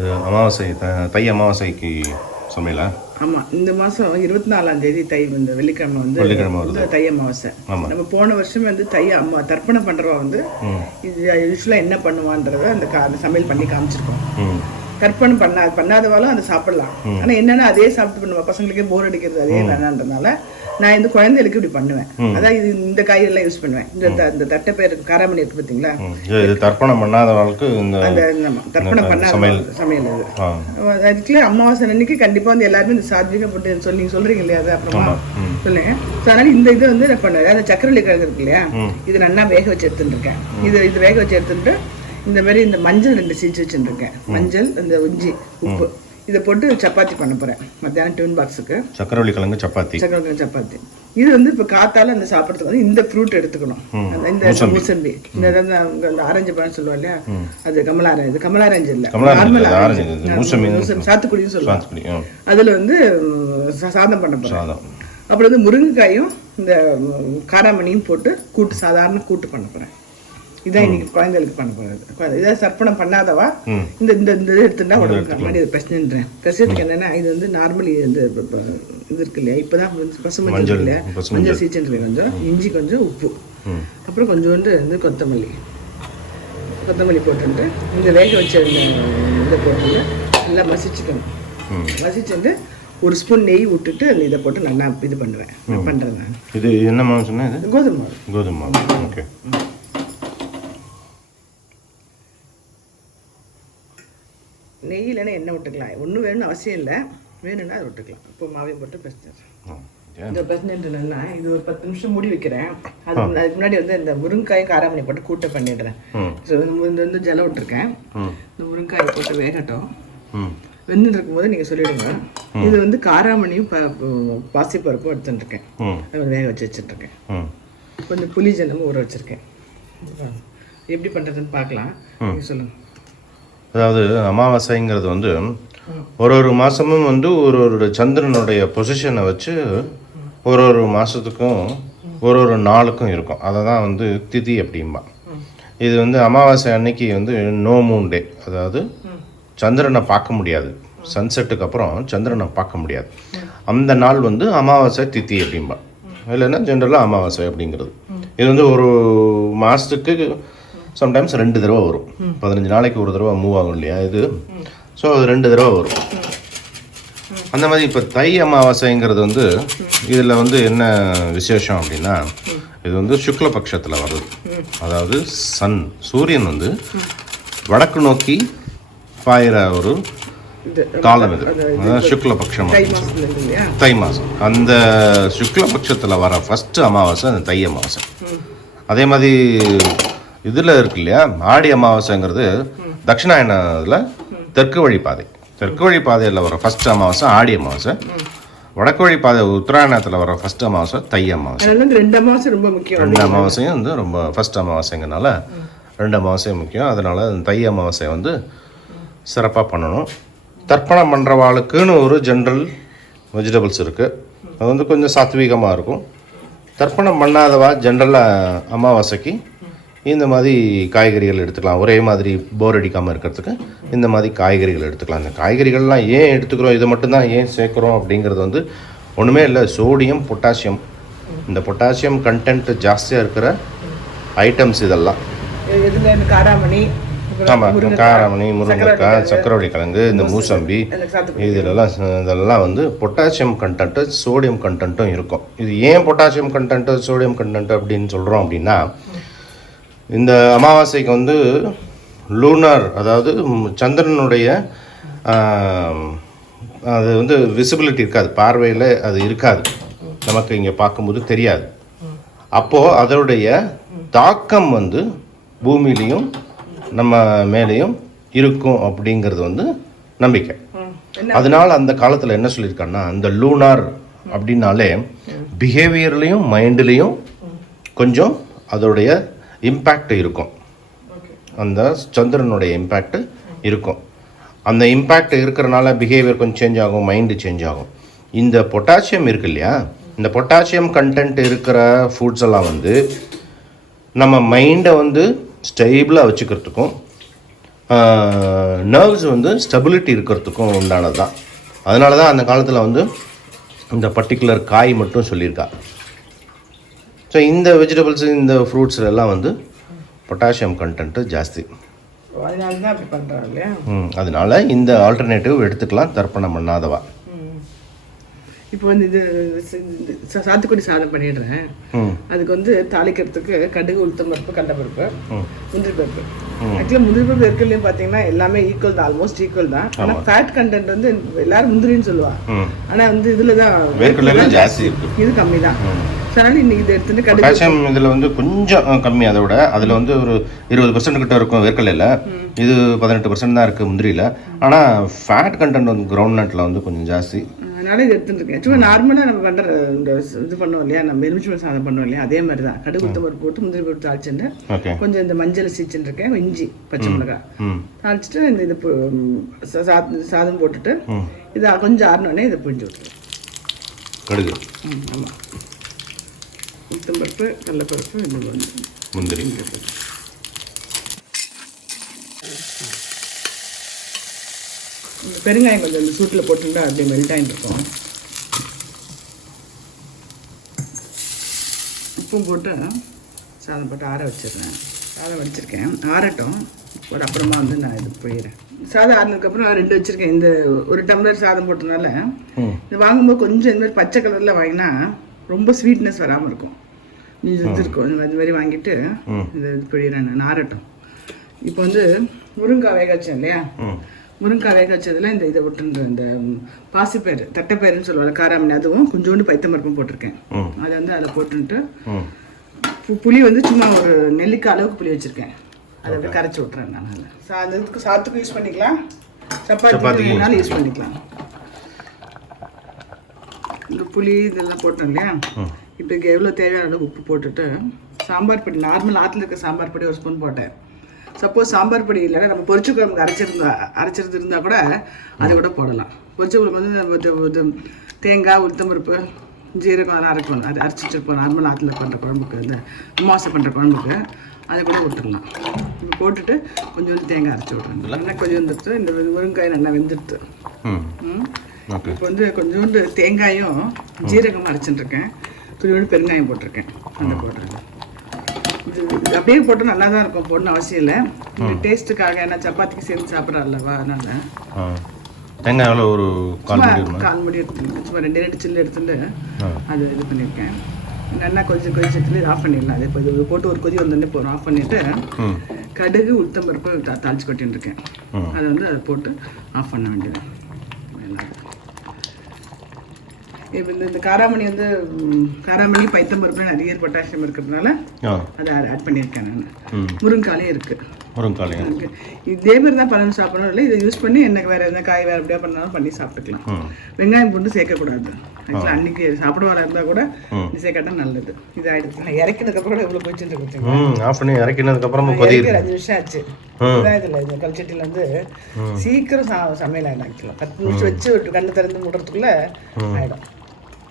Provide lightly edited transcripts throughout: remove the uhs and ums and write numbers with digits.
அமாவாசை தை அமாவாசைக்கு சமையலா? ஆமாம், இந்த மாதம் 24ஆம் தேதி தை வந்து வெள்ளிக்கிழமை வந்து தை அமாவாசை. நம்ம போன வருஷம் வந்து தை தர்ப்பணம் பண்ணுறவா வந்து இது யூஸ்வலாக என்ன பண்ணுவான்றத அந்த சமையல் பண்ணி காமிச்சிருக்கோம். தர்ப்பணம் பண்ணாதவாலும் அதை சாப்பிடலாம். ஆனால் என்னென்னா அதே சாப்பிட்டு பண்ணுவேன், பசங்களுக்கே போர் அடிக்கிறது அதே வேணான்றதுனால நான் இந்த குழந்தைகளுக்கு இப்படி பண்ணுவேன். அதான் இது இந்த காய்கறிலாம் யூஸ் பண்ணுவேன். இந்த தட்டைப்பயிறு காராமணி இருக்கு பார்த்தீங்களா, இது தர்ப்பணம் பண்ணாதவர்களுக்கு அந்த தர்ப்பணம் பண்ணாத சமையல் அது. அதுக்குள்ளே அமாவாசை அன்னைக்கு கண்டிப்பாக வந்து எல்லாருமே இந்த சாத்விக போட்டு நீங்கள் சொல்கிறீங்க இல்லையா, அது அப்புறமா சொல்லுங்க. ஸோ அதனால் இந்த இது வந்து நான் பண்ணேன். அந்த சக்கரவள்ளி கிழங்கு இருக்கு இல்லையா, இது நல்லா வேக வச்சு எடுத்துட்டுருக்கேன். இது வேக வச்சு எடுத்துட்டு இந்த மாதிரி இந்த மஞ்சள் 2 சீச்சு வச்சுருக்கேன். மஞ்சள், இந்த இஞ்சி, உப்பு இதை போட்டு சப்பாத்தி பண்ண போகிறேன் மத்தியானம் டிஃபன் பாக்ஸுக்கு. சக்கரவள்ளி கிழங்கு சப்பாத்தி. இது வந்து இப்போ காத்தால அந்த சாப்பிட்றதுக்கு வந்து இந்த ஃப்ரூட் எடுத்துக்கணும். இந்த மூசம்பி, இந்த ஆரஞ்சு பழம் சொல்லுவா இல்லையா, அது கமலாரஞ்சு இல்லை, நார்மல் சாத்துக்குடின்னு சொல்லுவாங்க. அதில் வந்து சாதம் பண்ண போகிறேன். அப்புறம் வந்து முருங்கைக்காயும் இந்த காராமணியும் போட்டு சாதாரண கூட்டு பண்ண போகிறேன். இதான் இன்னைக்கு குழந்தைகளுக்கு பண்ண போகிறது. இதை சர்ப்பணம் பண்ணாதவா இந்த இது எடுத்துட்டா உடம்புக்கு மாதிரி இது பிரச்சனைன்றேன். என்னன்னா இது வந்து நார்மலி இந்த இது இருக்கு இல்லையா, இப்போதான் பசு மஞ்சள் இருக்கு இல்லையா, மஞ்சள் சீச்சன் கொஞ்சம், இஞ்சி கொஞ்சம், உப்பு, அப்புறம் கொஞ்சோண்டு வந்து கொத்தமல்லி போட்டுட்டு இந்த வேக வச்ச இதை போட்டு நல்லா மசிச்சுக்கணும். மசிச்சுட்டு 1 ஸ்பூன் நெய் விட்டுட்டு அந்த இதை போட்டு நல்லா இது பண்ணுவேன். பண்ணுறேன் நான். இது என்ன மாவு சொன்னேன்? கோதுமை மாவு. ஓகே. நெய் இல்லைன்னா எண்ணெய் விட்டுக்கலாம். ஒன்றும் வேணும்னு அவசியம் இல்லை, வேணும்னா அதை விட்டுக்கலாம். இப்போ மாவையும் போட்டு பிரச்சனை இந்த பிரச்சனைன்றதுனா இது ஒரு 10 நிமிஷம் மூடி வைக்கிறேன். அதுக்கு முன்னாடி வந்து இந்த முருங்காயும் காராமணி போட்டு கூட்டை பண்ணிடுறேன். ஸோ இது வந்து ஜலம் விட்டுருக்கேன். இந்த முருங்காயை போட்டு வேகட்டும். வெந்துட்டு இருக்கும்போது நீங்கள் சொல்லிவிடுங்க. இது வந்து காராமணியும் பாசி பருப்பும் எடுத்துட்டுருக்கேன். அதை வேக வச்சு வச்சுட்ருக்கேன். கொஞ்சம் புளி ஜனமும் ஊற வச்சுருக்கேன். எப்படி பண்ணுறதுன்னு பார்க்கலாம். நீங்கள் சொல்லுங்கள். அதாவது அமாவாசைங்கிறது வந்து ஒரு மாதமும் வந்து ஒரு சந்திரனுடைய பொசிஷனை வச்சு ஒரு மாதத்துக்கும் ஒரு நாளுக்கும் இருக்கும். அதை தான் வந்து திதி அப்படிம்பா. இது வந்து அமாவாசை அன்னைக்கு வந்து நோ மூன் டே, அதாவது சந்திரனை பார்க்க முடியாது. சன்செட்டுக்கு அப்புறம் சந்திரனை பார்க்க முடியாது. அந்த நாள் வந்து அமாவாசை திதி அப்படிம்பா, இல்லைன்னா ஜென்ரலாக அமாவாசை அப்படிங்கிறது. இது வந்து ஒரு மாதத்துக்கு சம்டைம்ஸ் 2 தடவை வரும். 15 நாளைக்கு ஒரு தடவை மூவ் ஆகும் இல்லையா இது. ஸோ அது 2 தடவை வரும். அந்த மாதிரி இப்போ தை அமாவாசைங்கிறது வந்து இதில் வந்து என்ன விசேஷம் அப்படின்னா, இது வந்து சுக்லபக்ஷத்தில் வருது. அதாவது சூரியன் வந்து வடக்கு நோக்கி பாயிற ஒரு காலம் இது. அதாவது சுக்லபக்ஷம், தை மாதம். அந்த சுக்லபக்ஷத்தில் வர ஃபஸ்ட்டு அமாவாசை அந்த தை அமாவாசை. அதே மாதிரி இதில் இருக்கு இல்லையா, ஆடி அமாவாசைங்கிறது தட்சிணாயனத்தில் தெற்கு வழிப்பாதையில் வர ஃபஸ்ட் அமாவாசை ஆடி அமாவாசை. வடக்கு வழிப்பாதை உத்தராயணத்தில் வர ஃபஸ்ட் அமாவாசை தை அமாவாசை. 2 அமாவாசை ரொம்ப முக்கியம். 2 அமாவாசையும் வந்து ரொம்ப ஃபஸ்ட் அமாவாசைங்கிறனால 2 அமாவாசையும் முக்கியம். அதனால் தை அமாவாசை வந்து சிறப்பாக பண்ணணும். தர்ப்பணம் பண்ணுறவாளுக்குன்னு ஒரு ஜென்ரல் வெஜிடபிள்ஸ் இருக்குது. அது வந்து கொஞ்சம் சாத்வீகமாக இருக்கும். தர்ப்பணம் பண்ணாதவா ஜென்ரலாக அமாவாசைக்கு இந்த மாதிரி காய்கறிகள் எடுத்துக்கலாம். ஒரே மாதிரி போர் அடிக்காமல் இருக்கிறதுக்கு இந்த மாதிரி காய்கறிகள் எடுத்துக்கலாம். இந்த காய்கறிகள்லாம் ஏன் எடுத்துக்கிறோம், இதை மட்டும்தான் ஏன் சேர்க்குறோம் அப்படிங்கிறது வந்து ஒன்றுமே இல்லை. சோடியம், பொட்டாசியம், இந்த பொட்டாசியம் கண்டென்ட் ஜாஸ்தியாக இருக்கிற ஐட்டம்ஸ் இதெல்லாம். ஆமாம், காராமணி, முருங்கைக்காய், சக்கரவள்ளி கிழங்கு, இந்த மூசம்பி, இதெல்லாம் வந்து பொட்டாசியம் கண்டென்ட்டு சோடியம் கண்டென்ட்டும் இருக்கும். இது ஏன் பொட்டாசியம் கண்டென்ட்டு சோடியம் கண்டென்ட் அப்படின்னு சொல்கிறோம் அப்படின்னா, இந்த அமாவாசைக்கு வந்து லூனார், அதாவது சந்திரனுடைய அது வந்து விசிபிலிட்டி இருக்காது, பார்வையில் அது இருக்காது, நமக்கு இங்கே பார்க்கும்போது தெரியாது. அப்போது அதோடைய தாக்கம் வந்து பூமியிலையும் நம்ம மேலேயும் இருக்கும் அப்படிங்கிறது வந்து நம்பிக்கை. அதனால் அந்த காலத்தில் என்ன சொல்லியிருக்காங்கன்னா, அந்த லூனார் அப்படின்னாலே பிஹேவியர்லேயும் மைண்ட்லேயும் கொஞ்சம் அதோடைய இம்பேக்ட் இருக்கும். அந்த சந்திரனுடைய இம்பேக்ட் இருக்கும். அந்த இம்பேக்ட் இருக்கிறனால பிஹேவியர் கொஞ்சம் சேஞ்ச் ஆகும், மைண்டு சேஞ்ச் ஆகும். இந்த பொட்டாசியம் இருக்கு இல்லையா, இந்த பொட்டாசியம் கண்டென்ட் இருக்கிற ஃபுட்ஸ் எல்லாம் வந்து நம்ம மைண்டை வந்து ஸ்டேபிளாக வச்சுக்கிறதுக்கும் நர்வ்ஸ் வந்து ஸ்டெபிலிட்டி இருக்கிறதுக்கும் உண்டானது தான். அதனால தான் அந்த காலத்தில் வந்து இந்த பர்டிகுலர் காய் மட்டும் சொல்லியிருக்கா. ஸோ இந்த வெஜிடபிள்ஸு இந்த ஃப்ரூட்ஸில் எல்லாம் வந்து பொட்டாசியம் கண்டென்ட்டு ஜாஸ்தி. அதனால தான் அப்படி பண்ணுறாங்க இல்லையா? அதனால இந்த ஆல்டர்னேட்டிவ் எடுத்துக்கலாம் தர்ப்பணம் பண்ணாதவா. இப்போ வந்து இது சாத்துக்குடி சாதம் பண்ணிடுறேன். அதுக்கு வந்து தாளிக்கிறதுக்கு கடுகு, உளுத்தம் பருப்பு, கடலைப்பருப்பு, முந்திரி பருப்பு. ஆக்சுவலாக முந்திரி பருப்பு இருக்கிறதுலையும் பார்த்தீங்கன்னா எல்லாமே ஈக்குவல் தான், ஆல்மோஸ்ட் ஈக்குவல் தான். ஆனால் ஃபேட் கண்டென்ட் வந்து எல்லாரும் முந்திரின்னு சொல்லுவாங்க. ஆனால் வந்து இதில் தான் ஜாஸ்தி இருக்கு, இது கம்மி தான். அதனால இன்னைக்கு இதை எடுத்துட்டு கடுகு பொட்டாசியம் இதில் வந்து கொஞ்சம் கம்மி. அதை விட அதில் வந்து ஒரு 20% கிட்ட இருக்கும் வேர்க்கடலையில். இது 18% தான் இருக்குது முந்திரியில். ஆனால் ஃபேட் கண்டென்ட் வந்து கிரவுண்ட் நட்டில் வந்து கொஞ்சம் ஜாஸ்தி. அதனால இது எடுத்துருக்கேன். சும்மா நார்மலாக நம்ம பண்ணுற இந்த இது பண்ணுவோம் இல்லையா, நம்ம எலுமிச்சை சாதம் பண்ணுவோம் இல்லையா, அதே மாதிரி தான். கடுகு உளுத்தம் பருப்பு போட்டு முந்திரி போட்டு தாளிச்சுட்டு கொஞ்சம் இந்த மஞ்சள் சீச்சுன்னு இருக்கேன், இஞ்சி, பச்சை மிளகாய் தாளிச்சுட்டு இந்த இது சாதம் போட்டுட்டு இது கொஞ்சம் ஆறினோடனே இதை புழிஞ்சு விட்டுருவேன். கடுகு, ஆமாம், உளுத்தம் பருப்பு, கடலைப்பருப்பு, இந்த முந்திரி. பெருங்காயம் கொஞ்சம் இந்த சூட்டில் போட்டுட்டா அப்படியே மெல்ட் ஆகிட்டு இருக்கும். உப்பும் போட்டு சாதம் போட்டு ஆற வச்சிடுறேன். சாதம் வடிச்சிருக்கேன், ஆறட்டும். ஒரு அப்புறமா வந்து நான் இது போயிடுறேன். சாதம் ஆறினதுக்கப்புறம் 2 வச்சுருக்கேன். இந்த 1 டம்ளர் சாதம் போட்டதுனால இது வாங்கும்போது கொஞ்சம் இந்த மாதிரி பச்சை கலரில் வாங்கினா ரொம்ப ஸ்வீட்னஸ் வராமல் இருக்கும். இது இருக்கும், அது மாதிரி வாங்கிட்டு இது போயிடுறேன் நான், ஆறட்டும். இப்போ வந்து முருங்காய் வேக வச்சேன் இல்லையா, முருங்காய் வேக வச்சதில் இந்த இதை விட்டுன்ற இந்த பாசிப்பயிறு, தட்டைப்பயிறுன்னு சொல்லுவாங்க, காராமணி, அதுவும் கொஞ்சோண்டு பைத்தம்பருப்பும் போட்டிருக்கேன். அதை வந்து அதில் போட்டுன்ட்டு புளி வந்து சும்மா ஒரு நெல்லிக்காய் அளவுக்கு புளி வச்சுருக்கேன். அதை அப்படியே கரைச்சி விட்றேன் நான். அதில் சாதத்துக்கும் யூஸ் பண்ணிக்கலாம், சப்பாத்தினாலும் யூஸ் பண்ணிக்கலாம். இந்த புளி இதெல்லாம் போட்டோம் இல்லையா, இப்போ எவ்வளோ தேவையான அளவு உப்பு போட்டுட்டு சாம்பார் பொடி, நார்மல் ஆற்றுல இருக்க சாம்பார் பொடி 1 ஸ்பூன் போட்டேன். சப்போஸ் சாம்பார் பொடி இல்லைன்னா நம்ம பொரிச்ச குழம்புக்கு அரைச்சிருந்து இருந்தால் கூட அதை கூட போடலாம். பொரிச்ச குழம்பு வந்து தேங்காய், உளுத்தம்பருப்பு, ஜீரகம் அதெல்லாம் அரைக்கணும். அது அரைச்சி வச்சுருப்போம் நார்மல் ஆற்றுல பண்ணுற குழம்புக்கு, இந்த அமாவாசை பண்ணுற குழம்புக்கு அதை கூட விட்டுடலாம். இப்போ போட்டுட்டு கொஞ்சோண்டு தேங்காய் அரைச்சி விட்றேன். நல்லா கொஞ்சம் வந்துடுத்து, இந்த முருங்காய் நல்லா வெந்துடுத்து. இப்போ வந்து கொஞ்சோண்டு தேங்காயும் ஜீரகமும் அரைச்சிட்டுருக்கேன், கொஞ்சோண்டு பெருங்காயம் போட்டிருக்கேன், அதை போடுறேன். இது அப்படியே போட்டு நல்லா தான் இருக்கும், போடணும் அவசியம் இல்லை. இந்த டேஸ்ட்டுக்காக ஏன்னா சப்பாத்திக்கு சேர்ந்து சாப்பிட்றோம் அல்லவா, அதனால தேங்காய் எவ்வளோ ஒரு கால் முடி எடுத்துட்டு சும்மா 2 சில்லு எடுத்துட்டு அது இது பண்ணியிருக்கேன். நல்லா கொஞ்சம் கொதிச்சத்துல இது ஆஃப் பண்ணிடலாம். அது இப்போ இது போட்டு ஒரு கொதி வந்தோடனே போகிறோம், ஆஃப் பண்ணிவிட்டு கடுகு, உளுத்தம் பருப்பு தாளிச்சு கொட்டின்னு இருக்கேன். அதை வந்து அதை போட்டு ஆஃப் பண்ண வேண்டியது. இப்போ இந்த காராமணி வந்து காராமணி, பைத்தம்பருப்பு நிறைய பொட்டாசியம் இருக்கிறதுனால அதை ஆட் பண்ணியிருக்கேன் நான். முருங்காலையும் இருக்குது, முருங்காலையும் இருக்குது. இதே மாதிரி தான் பழம் சாப்பிடணும் இல்லை, இதை யூஸ் பண்ணி என்ன வேறு எந்த காய் வேறு எப்படியா பண்ணாலும் பண்ணி சாப்பிட்டுக்கலாம். வெங்காயம் போட்டு சேர்க்கக்கூடாது. ஆக்சுவலாக அன்றைக்கி சாப்பிடுவாரா இருந்தால் கூட இது சேர்க்கட்டா நல்லது. இது ஆகிடுது இறக்கினதுக்கப்புறம் கூட இவ்வளோ போயிட்டு கொடுத்தீங்க. ஆஃப் பண்ணி இறக்கினதுக்கப்புறம் 5 நிமிஷம் ஆச்சு. இதான் இதில் இந்த கல்ச்சட்டியில் வந்து சீக்கிரம் சமையல் ஆகிடும். ஆக்சுவலாக 10 நிமிஷம் வச்சு ஒரு கண்ணு திறந்து மூடுறதுக்குள்ளே ஆகிடும்.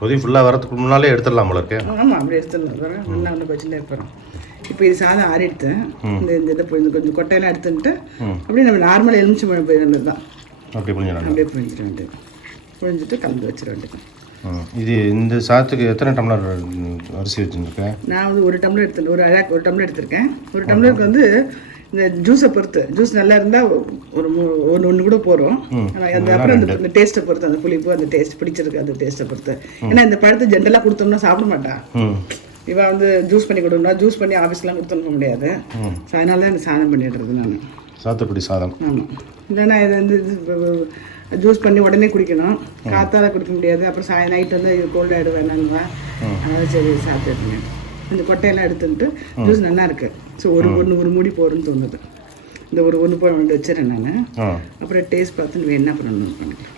கொதி ஃபுல்லாக வரதுக்கு முன்னாலே எடுத்துடலாம் போல இருக்கு. ஆமாம், அப்படி எடுத்துடலாம். நல்லா ஒன்று வச்சுட்டே இருப்போம். இப்போ இது சாதம் ஆறி எடுத்தேன். இந்த இதை கொஞ்சம் கொட்டையெல்லாம் எடுத்துட்டு அப்படியே நம்ம நார்மல் எலுமிச்சை பழம் போயிடுறது தான். அப்படியே புழிஞ்சிட வேண்டியது. புழிஞ்சிட்டு கலந்து வச்சிட வேண்டியது. இது இந்த சாதத்துக்கு எத்தனை டம்ளர் அரிசி வச்சுருக்கேன்? நான் வந்து 1 டம்ளர் எடுத்துருக்கேன். 1 டம்ளர் எடுத்திருக்கேன். 1 டம்ளருக்கு வந்து இந்த ஜூஸை பொறுத்து, ஜூஸ் நல்லா இருந்தால் ஒரு ஒன்று கூட போகிறோம். அந்த அப்புறம் அந்த டேஸ்ட்டை பொறுத்து, அந்த புளிப்பு, அந்த டேஸ்ட் பிடிச்சிருக்கு, அந்த டேஸ்ட்டை பொறுத்து. ஏன்னா இந்த பழத்தை ஜென்ரலாக கொடுத்தோம்னா சாப்பிட மாட்டான். இவன் வந்து ஜூஸ் பண்ணி கொடுக்கணும்னா ஜூஸ் பண்ணி ஆஃபீஸ்லாம் கொடுத்துன்னு முடியாது. ஸோ அதனால தான் இந்த சாதம் பண்ணிடுறது நான். சாத்துக்குடி சாதம். ஆமாம், இல்லைன்னா இது வந்து ஜூஸ் பண்ணி உடனே குடிக்கணும், காத்தால குடிக்க முடியாது. அப்புறம் நைட் வந்து இது கோல்டு ஆகிடும் வேணாங்களா, அதனால சரி சாப்பிட்டுருக்கேன். இந்த கொட்டையெல்லாம் எடுத்துட்டு ஜூஸ் நல்லா இருக்குது. ஸோ ஒரு மூடி போகிறேன்னு தோணுது. இந்த ஒன்று போய் வந்து வச்சிடறேன் நான். அப்புறம் டேஸ்ட் பார்த்து நீ என்ன பண்ணணும் பண்ணிக்கலாம்.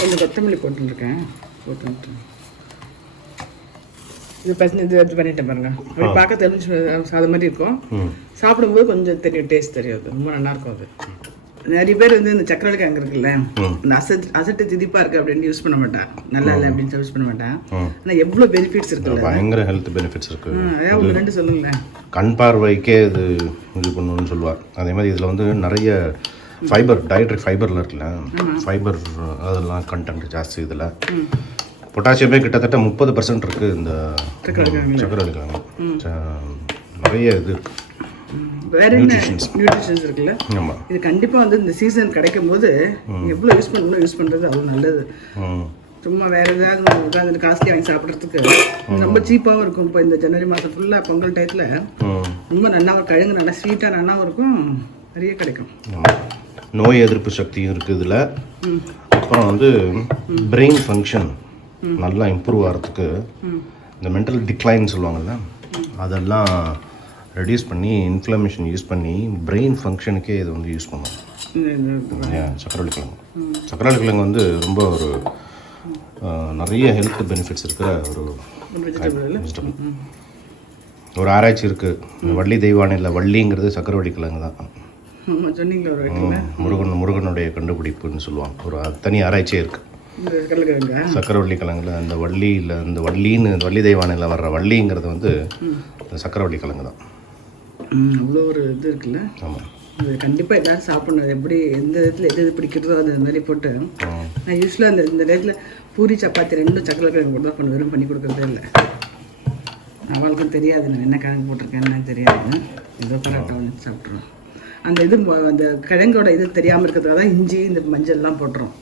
கொஞ்சம் கொத்தமல்லி போட்டுருக்கேன், போட்டு இது இது எடுத்து பண்ணிட்டேன் பாருங்க. அப்படி பார்க்க தெரிஞ்சு சாதம் மாதிரி இருக்கும். சாப்பிடும்போது கொஞ்சம் தெரியும், டேஸ்ட் தெரியாது, ரொம்ப நல்லாயிருக்கும் அது. நிறைய பேர் வந்து இந்த சக்கரை கிழங்கு இருக்குல்ல, இந்த அசட்டு திதிப்பா இருக்கு அப்படின்னு யூஸ் பண்ண மாட்டான், நல்லா இல்லை அப்படின்னு யூஸ் பண்ண மாட்டான். ஆனால் எவ்வளோ பெனிஃபிட்ஸ் இருக்குல்ல, பயங்கர ஹெல்த் பெனிஃபிட்ஸ் இருக்கு. அதாவது ரெண்டு சொல்லுங்களேன். கண் பார்வைக்கே இது பண்ணணும்னு சொல்லுவார். அதே மாதிரி இதில் வந்து நிறைய ஃபைபர், டயட்ரி ஃபைபரில் இருக்குல்ல, ஃபைபர் அதெல்லாம் கண்டென்ட் ஜாஸ்தி. இதில் பொட்டாசியமே கிட்டத்தட்ட 30% இருக்குது இந்த சக்கரை கிழங்கு. நிறைய இது இருக்குது, வேற என்ன நியூட்ரிஷன்ஸ் இருக்குல்ல. இது கண்டிப்பாக வந்து இந்த சீசன் கிடைக்கும் போது எவ்வளோ யூஸ் பண்ணணும், யூஸ் பண்ணுறது அவ்வளோ நல்லது. சும்மா வேற ஏதாவது உட்காந்து காஸ்ட்லி வாங்கி சாப்பிட்றதுக்கு ரொம்ப சீப்பாகவும் இருக்கும். இப்போ இந்த ஜனவரி மாதம் ஃபுல்லாக பொங்கல் டயத்தில் ரொம்ப நல்லா கிழங்கு நல்லா ஸ்வீட்டாக நல்லாவும் இருக்கும், நிறைய கிடைக்கும். நோய் எதிர்ப்பு சக்தியும் இருக்குது இதில். அப்புறம் வந்து பிரெயின் ஃபங்க்ஷன் நல்லா இம்ப்ரூவ் ஆகிறதுக்கு, இந்த மென்டல் டிக்ளைன் சொல்லுவாங்கள்ல, அதெல்லாம் ரெடியூஸ் பண்ணி இன்ஃப்ளமேஷன் யூஸ் பண்ணி பிரெயின் ஃபங்க்ஷனுக்கே இது வந்து யூஸ் பண்ணுவாங்க சக்கரவள்ளி கிழங்கு. சக்கரவள்ளி கிழங்கு வந்து ரொம்ப ஒரு நிறைய ஹெல்த் பெனிஃபிட்ஸ் இருக்கிற ஒரு வெஜிடபிள். ஒரு ஆராய்ச்சி இருக்குது, வள்ளி தெய்வானையில் வள்ளிங்கிறது சக்கரவள்ளி கிழங்கு தான். முருகனுடைய கண்டுபிடிப்புன்னு சொல்லுவாங்க. ஒரு தனி ஆராய்ச்சியே இருக்குது சக்கரவள்ளி கிழங்குல. அந்த வள்ளியில் அந்த வள்ளி தெய்வானையில் வர்ற வள்ளிங்கிறது வந்து சக்கரவள்ளி கிழங்கு தான். அவ்வளோ ஒரு இது இருக்குல்ல. ஆமாம், அது கண்டிப்பாக எல்லோரும் சாப்பிட்ணும். எப்படி எந்த இடத்துல எது பிடிக்கிறதோ அது மாதிரி போட்டு. நான் யூஸ்வலாக இந்த நேரத்தில் பூரி சப்பாத்தி ரெண்டும் சக்கரை கிழங்கு போட்டு தான் பண்ண, வெறும் பண்ணி கொடுக்குறதே இல்லை. அவளுக்கும் தெரியாது நான் என்ன கிழங்கு போட்டிருக்கேன்னு தெரியாது, ஏதோ பரோட்டா வந்து சாப்பிட்ருவோம். அந்த இது அந்த கிழங்கோட இது தெரியாமல் இருக்கிறதுக்காக தான் இஞ்சி இந்த மஞ்சள்லாம் போட்டுரும்,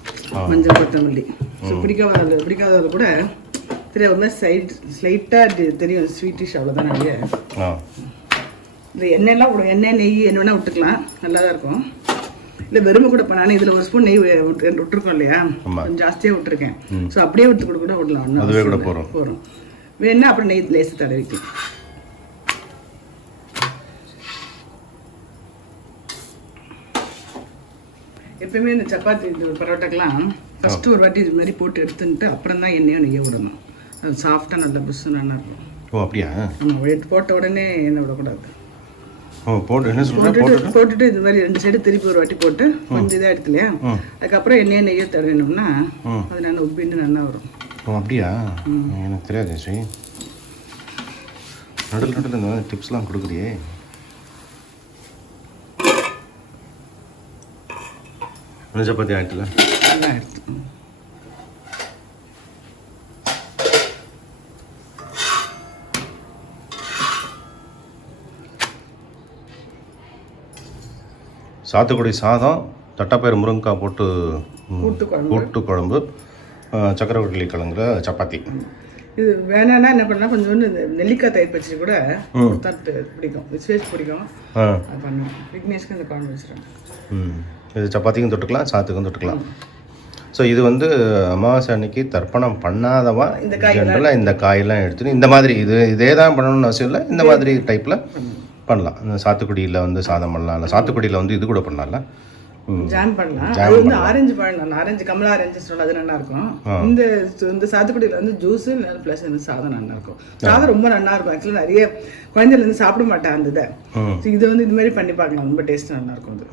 மஞ்சள் கொத்தமல்லி. ஸோ பிடிக்காதவங்க கூட தெரியாது, ஒரு மாதிரி ஸ்லைட்டாக தெரியும், ஸ்வீட்டிஷ், அவ்வளோதான். நிறைய இந்த எண்ணெயெல்லாம் எண்ணெய் நெய் என்ன வேணால் விட்டுக்கலாம், நல்லா தான் இருக்கும். இல்லை வெறுமை கூட இப்போ நான் இதில் ஒரு ஸ்பூன் நெய் விட்டுருக்கோம் இல்லையா, கொஞ்சம் ஜாஸ்தியாக விட்டுருக்கேன். ஸோ அப்படியே விட்டு கூட விடலாம், போகிறோம். வேணுன்னா அப்புறம் நெய் லேசு தடவிக்கலாம். எப்பயுமே இந்த சப்பாத்தி இந்த பரோட்டாக்கெல்லாம் ஃபஸ்ட்டு ஒரு வாட்டி இது மாதிரி போட்டு எடுத்துட்டு அப்புறம் தான் எண்ணெயும் நெய்யை விடணும். அது சாஃப்டாக நல்லா பிஸ்ஸு நல்லா இருக்கும். ஓ அப்படியா? ஆமாம், போட்ட உடனே எண்ணெய் விடக்கூடாது. போட்டுட்டு இது மாதிரி 2 சைடு திருப்பி ஒரு வாட்டி போட்டு கொஞ்சம் இதாக எடுத்து இல்லையா, அதுக்கப்புறம் எண்ணெயை நெய்யை தடவினோம்னா அது நல்லா உப்பின்னு நல்லா வரும். ஓ அப்படியா? எனக்கு தெரியாது ஸ்ரீ. நடுவில் இந்த டிப்ஸ்லாம் கொடுக்குறியே. சப்பாத்தி ஆயிட்டுல நல்லா எடுத்து சாத்துக்குடி சாதம், தட்டாப்பயிறு முருங்கைக்காய் போட்டு கூட்டு குழம்பு, சக்கரவள்ளி கிழங்குல சப்பாத்தி. இது வேணான்னா என்ன பண்ணலாம், கொஞ்சோண்டு நெல்லிக்காய் தயிர் பச்சடி கூட தட்டு பிடிக்கும், விசேஷ் பிடிக்கும், அது பண்ணுவோம். விக்னேஷ்க்கு இந்த குழம்பு வச்சுருவேன். இது சப்பாத்திக்கும் தொட்டுக்கலாம், சாத்துக்கும் தொட்டுக்கலாம். ஸோ இது வந்து அமாவாசை அன்னைக்கு தர்ப்பணம் பண்ணாதவா ஜென்ரலாக இந்த காயெல்லாம் எடுத்துட்டு இந்த மாதிரி இதே தான் பண்ணணும்னு அவசியம் இல்லை, இந்த மாதிரி டைப்பில் பண்ணலாம். இந்த சாத்துக்குடியில் வந்து சாதம் பண்ணலாம், இல்லை சாத்துக்குடியில் வந்து இது கூட பண்ணலாம்ல, ஜாம் பண்ணலாம். அது வந்து ஆரஞ்சு பழம், ஆரஞ்சு கமலா ஆரஞ்சு சொல்லலாம், அது நல்லா இருக்கும். இந்த சாத்துக்குடியில் வந்து ஜூஸு ப்ளஸ் இந்த சாதம் நல்லா இருக்கும். சாதம் ரொம்ப நல்லா இருக்கும். ஆக்சுவலாக நிறைய குழந்தைல இருந்து சாப்பிட மாட்டேன் அந்த இதை. இது வந்து இது மாதிரி பண்ணி பார்க்கலாம், ரொம்ப டேஸ்ட் நல்லா இருக்கும் அது.